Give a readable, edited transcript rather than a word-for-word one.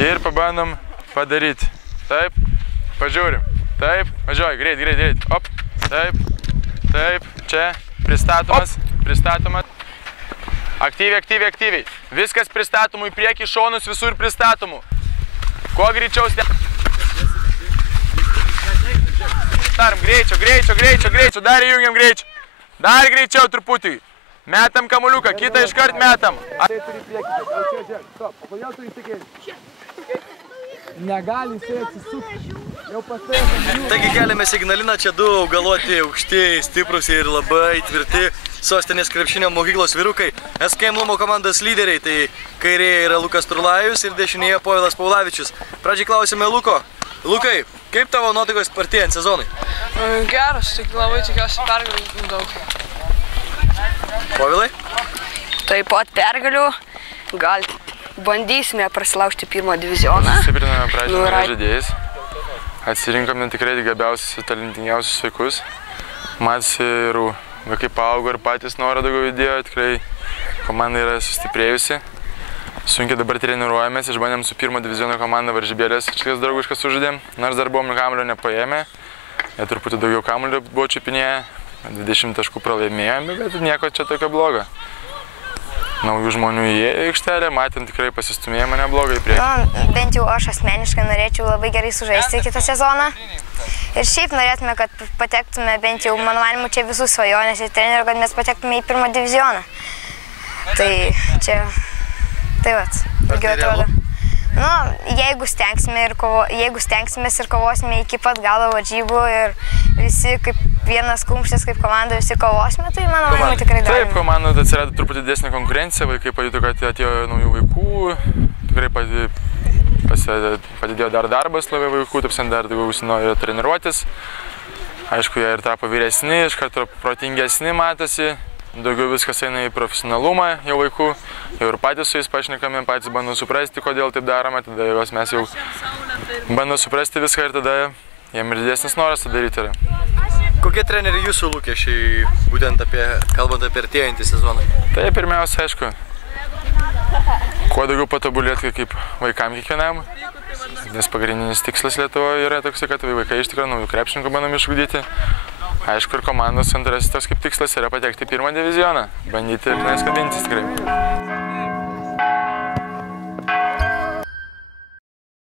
Ir pabandom padaryti. Taip, pažiūrim. Taip, važiuoju, greit. Op, taip, čia, pristatomas. Aktyviai. Viskas pristatomų į priekį, šonus visur pristatomų. Kuo greičiau Darom greičiau, dar įjungiam greičiau. Dar greičiau truputį. Metam kamuliuką, kitą iškart metam. Tai turi priekį, o čia žiūrėk, stop, o kodėl tu įsikėlė? Negali jisai atsisukti. Jau pastovėm. Taigi keliamės Ignaliną, čia du augaloti, aukšti, stiprus ir labai tvirti sostinės krepšinio mokyklos vyrukai. SKM Lumo komandos lyderiai, tai kairėje yra Lukas Turlajus ir dešinėje Povilas Paulavičius. Pradžiai klausime Luko. Lukai, kaip tavo nuotaikos partijant sezonui? Geras, tik labai tikiuosi pergalių daug. Povilai? Taip pat pergalių, gal bandysime prasilaužti pirmo divizioną. Susipriname pradžioje žaidėjais. Atsirinkome tikrai gabiausius, talentingiausius vaikus. Matėsi ir vaikai paaugo ir patys norą daugiau įdėjo, tikrai komanda yra sustiprėjusi. Sunkiai dabar treniruojamės, išbandėm su pirmo diviziono komanda varžybėlės, kažkas draugiškas sužaidėm, nors dar buvom kamuolio nepaėmę. Jie truputį daugiau kamuolio buvo čiupinėję, 20 taškų pralaimėjome, bet nieko čia tokio blogo. Naujų žmonių įėjo į aikštelę, matėm tikrai pasistumėjimą neblogą į priekį. Bent jau aš asmeniškai norėčiau labai gerai sužaisti kitą sezoną. Ir šiaip norėtume, kad patektume bent jau, mano manimu, čia visų svajonės ir trenerių, kad mes patektume į pirmą divizioną. Tai čia, tai vat, daugiau atrodo. Nu, jeigu stengsimės ir kovosime iki pat galo varžybų ir visi kaip vienas kumštis, kaip komanda, visi kovosime, tai mano manimu tikrai galime. Taip, komanda atsirado truputį didesnė konkurencija, vaikai pajuto, kad atėjo naujų vaikų, tikrai padidėjo dar darbas labai vaikų, dar daugiau užsinori treniruotis. Aišku, jie ir tapo vyresni, iš karto protingesni matosi. Daugiau viskas eina į profesionalumą jau vaikų, jau ir patys su jais pašnekame, patys bandom suprasti, kodėl taip darome, tada juos mes jau bandom suprasti viską ir tada jiem ir didesnis noras tą daryti yra. Kokie treneriai jūsų lūkesčiai, būtent kalbant apie artėjantį sezoną? Tai pirmiausia, aišku, kuo daugiau patobulėti kaip vaikam kiekvienam, nes pagrindinis tikslas Lietuvoje yra toks, kad vaikai iš tikrųjų naujų krepšininkų bandom išugdyti. Aišku, ir komandos antrasis toks kaip tikslas yra patekti į pirmą divizioną, bandyti ir neskabintis tikrai.